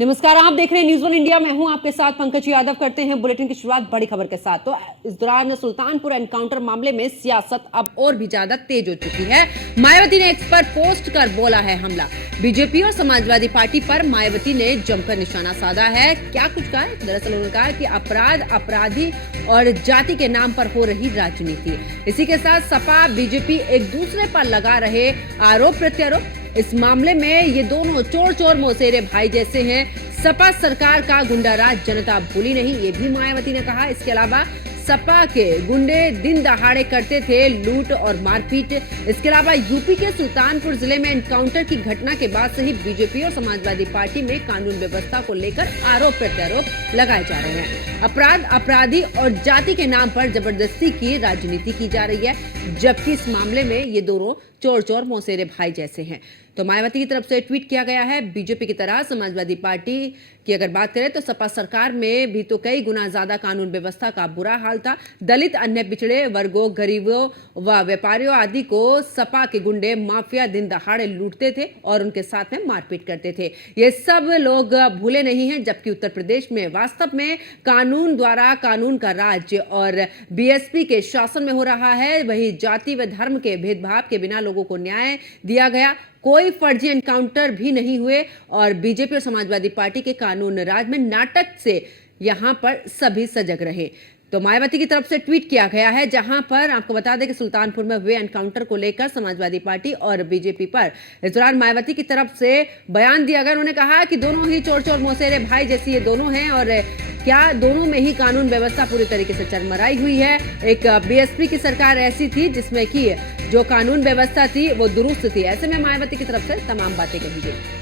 नमस्कार, आप देख रहे हैं न्यूज़ वन इंडिया। मैं हूं आपके साथ पंकज यादव। करते हैं बुलेटिन की शुरुआत बड़ी खबर के साथ। तो इस दौरान सुल्तानपुर एनकाउंटर मामले में सियासत अब और भी ज्यादा तेज हो चुकी है। मायावती ने एक्स पर पोस्ट कर बोला है हमला। बीजेपी और समाजवादी पार्टी पर मायावती ने जमकर निशाना साधा है। क्या कुछ कहा है? दरअसल उन्होंने कहा कि अपराध, अपराधी और जाति के नाम पर हो रही राजनीति। इसी के साथ सपा बीजेपी एक दूसरे पर लगा रहे आरोप प्रत्यारोप। इस मामले में ये दोनों चोर चोर मौसेरे भाई जैसे हैं। सपा सरकार का गुंडाराज जनता भूली नहीं, ये भी मायावती ने कहा। इसके अलावा सपा के गुंडे दिन दहाड़े करते थे लूट और मारपीट। इसके अलावा यूपी के सुल्तानपुर जिले में एनकाउंटर की घटना के बाद से ही बीजेपी और समाजवादी पार्टी में कानून व्यवस्था को लेकर आरोप प्रत्यारोप लगाए जा रहे हैं। अपराध, अपराधी और जाति के नाम पर जबरदस्ती की राजनीति की जा रही है, जबकि इस मामले में ये दोनों चोर चोर मौसेरे भाई जैसे हैं। तो मायावती की तरफ से ट्वीट किया गया है। बीजेपी की तरह समाजवादी पार्टी की अगर बात करें तो सपा सरकार में भी तो कई गुना ज्यादा कानून व्यवस्था का बुरा हाल था। दलित, अन्य पिछड़े वर्गों, गरीबों व व्यापारियों आदि को सपा के गुंडे माफिया दिन दहाड़े लूटते थे और उनके साथ में मारपीट करते थे। ये सब लोग भूले नहीं हैं, जबकि उत्तर प्रदेश में वास्तव में कानून द्वारा कानून का राज्य और बीएसपी के शासन में हो रहा है। वही जाति व धर्म के भेदभाव के बिना लोगों को न्याय दिया गया। कोई फर्जी एनकाउंटर भी नहीं हुए और बीजेपी और समाजवादी पार्टी के कानून राज में नाटक से यहां पर सभी सजग रहे। तो मायावती की तरफ से ट्वीट किया गया है, जहां पर आपको बता दें कि सुल्तानपुर में हुए एनकाउंटर को लेकर समाजवादी पार्टी और बीजेपी पर इस दौरान मायावती की तरफ से बयान दिया गया। उन्होंने कहा कि दोनों ही चोर चोर मौसेरे भाई जैसी ये दोनों हैं और क्या दोनों में ही कानून व्यवस्था पूरी तरीके से चरमराई हुई है। एक बीएसपी की सरकार ऐसी थी जिसमें कि जो कानून व्यवस्था थी वो दुरुस्त थी। ऐसे में मायावती की तरफ से तमाम बातें कही गई।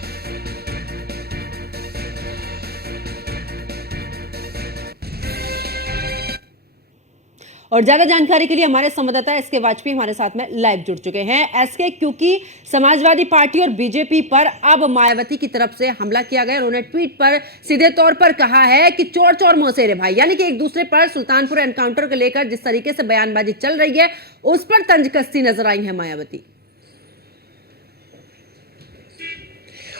और ज्यादा जानकारी के लिए हमारे संवाददाता एसके वाजपेयी हमारे साथ में लाइव जुड़ चुके हैं। एसके, क्योंकि समाजवादी पार्टी और बीजेपी पर अब मायावती की तरफ से हमला किया गया, उन्होंने ट्वीट पर सीधे तौर पर कहा है कि चोर चोर मौसेरे भाई, यानी कि एक दूसरे पर सुल्तानपुर एनकाउंटर को लेकर जिस तरीके से बयानबाजी चल रही है उस पर तंज कसती नजर आई है मायावती।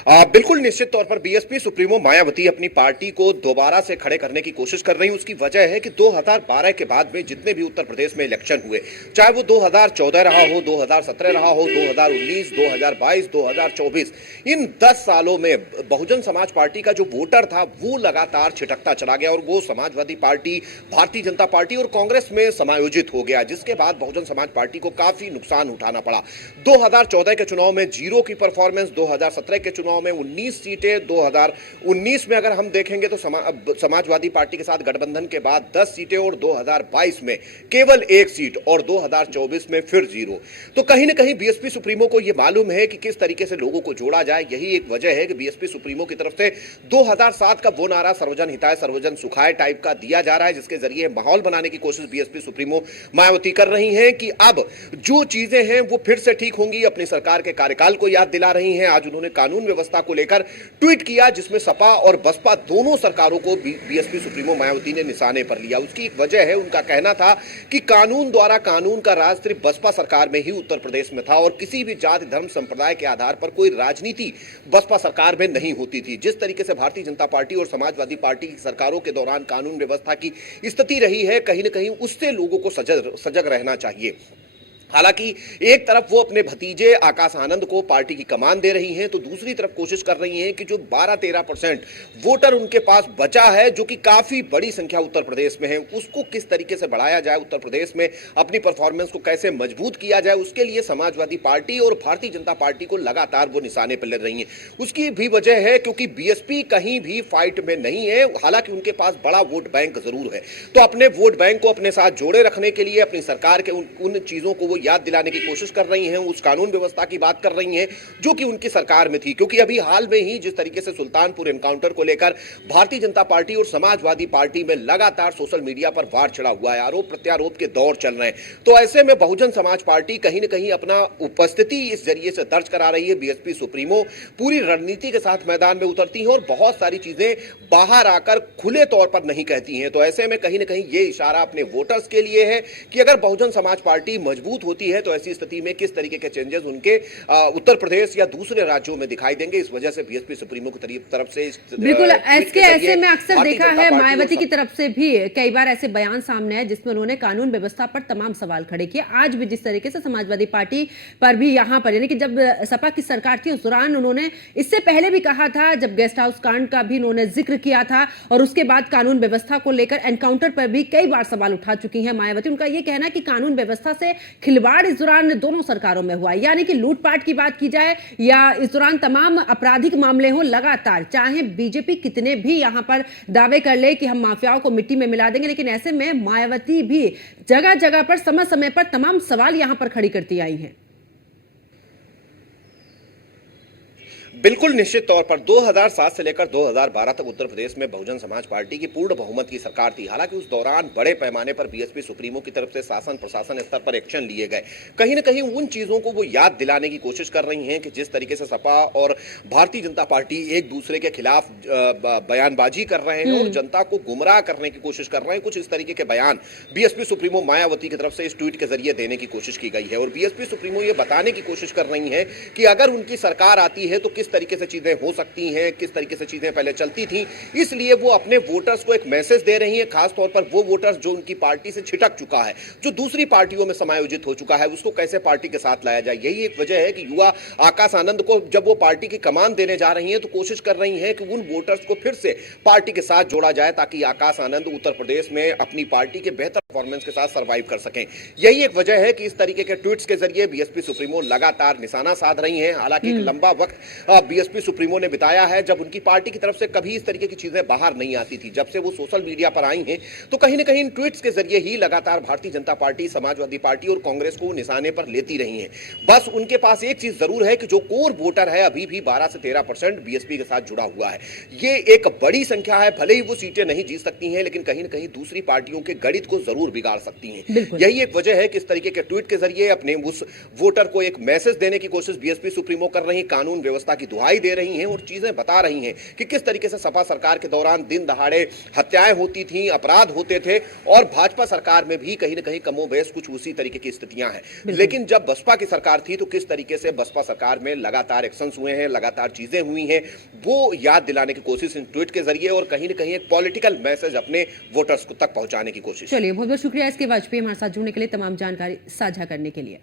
बिल्कुल निश्चित तौर पर बीएसपी सुप्रीमो मायावती अपनी पार्टी को दोबारा से खड़े करने की कोशिश कर रही है। उसकी वजह है कि 2012 के बाद में जितने भी उत्तर प्रदेश में इलेक्शन हुए, चाहे वो 2014 रहा हो, 2017 रहा हो, 2019, 2022, 2024, इन 10 सालों में बहुजन समाज पार्टी का जो वोटर था वो लगातार छिटकता चला गया और वो समाजवादी पार्टी, भारतीय जनता पार्टी और कांग्रेस में समायोजित हो गया, जिसके बाद बहुजन समाज पार्टी को काफी नुकसान उठाना पड़ा। 2014 के चुनाव में जीरो की परफॉर्मेंस, 2017 के चुनाव में 19 सीटें, 2019 में अगर हम देखेंगे तो समाजवादी पार्टी के साथ गठबंधन के बाद 10 सीटें और 2022 में केवल 1 सीट और 2024 में फिर जीरो। तो कहीं ना कहीं बीएसपी सुप्रीमो को यह मालूम है कि किस तरीके से लोगों को जोड़ा जाए। यही एक वजह है कि बीएसपी सुप्रीमो की तरफ से 2007 का वो नारा सर्वजन हिताय सर्वजन सुखाय टाइप का दिया जा रहा है, जिसके जरिए माहौल बनाने की कोशिश बीएसपी सुप्रीमो मायावती कर रही हैं कि अब जो चीजें हैं वो फिर से ठीक होंगी। अपनी सरकार के कार्यकाल को याद दिला रही हैं। आज उन्होंने कानून व्यवस्था को लेकर ट्वीट किया, जिसमें सपा और बसपा दोनों सरकारों को बीएसपी सुप्रीमो मायावती ने निशाने पर लिया। उसकी एक वजह है, उनका कहना था कि कानून द्वारा कानून का राज सिर्फ बसपा सरकार में ही उत्तर प्रदेश में था और किसी भी जाति धर्म संप्रदाय के आधार पर कोई राजनीति बसपा सरकार में नहीं होती थी। जिस तरीके से भारतीय जनता पार्टी और समाजवादी पार्टी की सरकारों के दौरान कानून व्यवस्था की स्थिति रही है, कहीं ना कहीं उससे लोगों को सजग रहना चाहिए। हालांकि एक तरफ वो अपने भतीजे आकाश आनंद को पार्टी की कमान दे रही हैं, तो दूसरी तरफ कोशिश कर रही हैं कि जो 12-13% वोटर उनके पास बचा है, जो कि काफी बड़ी संख्या उत्तर प्रदेश में है, उसको किस तरीके से बढ़ाया जाए, उत्तर प्रदेश में अपनी परफॉर्मेंस को कैसे मजबूत किया जाए, उसके लिए समाजवादी पार्टी और भारतीय जनता पार्टी को लगातार वो निशाने पर ले रही हैं। उसकी भी वजह है क्योंकि बीएसपी कहीं भी फाइट में नहीं है, हालांकि उनके पास बड़ा वोट बैंक जरूर है। तो अपने वोट बैंक को अपने साथ जोड़े रखने के लिए अपनी सरकार के उन चीजों को याद दिलाने की कोशिश कर रही हैं, उस कानून व्यवस्था की बात कर रही हैं जो कि उनकी सरकार में थी। क्योंकि अभी हाल में ही जिस तरीके से सुल्तानपुर एनकाउंटर को लेकर भारतीय जनता पार्टी और समाजवादी पार्टी में लगातार सोशल मीडिया पर वार चढ़ा हुआ है, आरोप प्रत्यारोप के दौर चल रहे हैं। तो ऐसे में बहुजन समाज पार्टी कहीं ना कहीं अपना उपस्थिति इस जरिए से दर्ज करा रही है। बीएसपी सुप्रीमो पूरी रणनीति के साथ मैदान में उतरती हैं और बहुत सारी चीजें बाहर आकर खुले तौर पर नहीं कहती हैं। तो ऐसे में कहीं ना कहीं ये इशारा अपने वोटर्स के लिए है कि अगर बहुजन समाज पार्टी मजबूत होती है तो ऐसी स्थिति में किस तरीके के चेंजेस उनके उत्तर प्रदेश या दूसरे राज्यों में दिखाई देंगे, इस वजह से बीएसपी सुप्रीमो की तरफ से बिल्कुल ऐसे में अक्सर देखा है मायावती की तरफ से भी कई बार ऐसे बयान सामने आए जिसमें उन्होंने कानून व्यवस्था पर तमाम सवाल खड़े किए। आज भी जिस तरीके से समाजवादी पार्टी पर भी यहां पर यानी कि जब सपा की सरकार थी उस दौरान उन्होंने इससे पहले भी कहा था, जब गेस्ट हाउस कांड का भी उन्होंने जिक्र किया था और उसके बाद कानून व्यवस्था को लेकर एनकाउंटर पर भी कई बार सवाल उठा चुकी हैं मायावती। उनका यह कहना है कि कानून व्यवस्था से खिलवाड़ इस दौरान दोनों सरकारों में हुआ, यानी कि लूटपाट की बात की जाए या इस दौरान तमाम आपराधिक मामले हो, लगातार चाहे बीजेपी कितने भी यहां पर दावे कर ले कि हम माफियाओं को मिट्टी में मिला देंगे, लेकिन ऐसे में मायावती भी जगह जगह पर समय समय पर तमाम सवाल यहां पर खड़ी करती आई हैं। बिल्कुल निश्चित तौर पर 2007 से लेकर 2012 तक उत्तर प्रदेश में बहुजन समाज पार्टी की पूर्ण बहुमत की सरकार थी। हालांकि उस दौरान बड़े पैमाने पर बीएसपी सुप्रीमो की तरफ से शासन प्रशासन स्तर पर एक्शन लिए गए। कहीं ना कहीं उन चीजों को वो याद दिलाने की कोशिश कर रही हैं कि जिस तरीके से सपा और भारतीय जनता पार्टी एक दूसरे के खिलाफ बयानबाजी कर रहे हैं और जनता को गुमराह करने की कोशिश कर रहे हैं, कुछ इस तरीके के बयान बीएसपी सुप्रीमो मायावती की तरफ से इस ट्वीट के जरिए देने की कोशिश की गई है। और बीएसपी सुप्रीमो ये बताने की कोशिश कर रही है कि अगर उनकी सरकार आती है तो किस तरीके से चीजें हो सकती हैं, किस तरीके से चीजें पहले चलती थी। इसलिए वो अपने वोटर्स को एक मैसेज दे रही हैं, खास तौर पर वो वोटर्स जो उनकी पार्टी से छिटक चुका है, जो दूसरी पार्टियों में समायोजित हो चुका है, उसको कैसे पार्टी के साथ लाया जाए। यही एक वजह है कि युवा आकाश आनंद को जब वो पार्टी की कमान देने जा रही हैं तो कोशिश कर रही हैं कि उन वोटर्स को फिर से पार्टी के साथ जोड़ा जाए ताकि आकाश आनंद उत्तर प्रदेश में अपनी पार्टी के बेहतर परफॉर्मेंस के साथ सर्वाइव कर सकें। यही एक वजह है कि इस तरीके के ट्वीट्स के जरिए बीएसपी सुप्रीमो लगातार निशाना साध रही हैं। हालांकि एक लंबा वक्त बीएसपी सुप्रीमो ने बिताया है जब उनकी पार्टी की तरफ से कभी इस तरीके की चीजें बाहर नहीं आती थी। जब से वो सोशल मीडिया पर आई हैं तो कहीं ना कहीं इन ट्वीट्स के जरिए ही लगातार भारतीय जनता पार्टी, समाजवादी पार्टी और कांग्रेस को निशाने पर लेती रही हैं। बस उनके पास एक चीज जरूर है कि जो कोर वोटर है अभी भी 12 से 13% बीएसपी के साथ जुड़ा हुआ है। ये एक बड़ी संख्या है, भले ही वो सीटें नहीं जीत सकती हैं लेकिन कहीं ना कहीं दूसरी पार्टियों के गणित को जरूर बिगाड़ सकती हैं। यही एक वजह है कि इस तरीके के ट्वीट के जरिए अपने उस वोटर को एक मैसेज देने की कोशिश बीएसपी सुप्रीमो कर रही, कानून व्यवस्था की दुहाई दे रही हैं और चीजें बता रही हैं कि किस तरीके से सपा सरकार के दौरान दिन दहाड़े हत्याएं होती थी, अपराध होते थे और भाजपा सरकार में भी कहीं ना कहीं कमोबेश कुछ उसी तरीके की स्थितियां हैं। लेकिन जब बसपा की सरकार थी तो किस तरीके से बसपा सरकार में लगातार एक्शंस हुए हैं, लगातार चीजें हुई हैं, वो याद दिलाने की कोशिश इन ट्वीट के जरिए और कहीं ना कहीं एक पॉलिटिकल मैसेज अपने वोटर्स तक पहुंचाने की कोशिश। चलिए, बहुत बहुत शुक्रिया इसके वाजपेयी हमारे साथ जुड़ने के लिए, तमाम जानकारी साझा करने के लिए।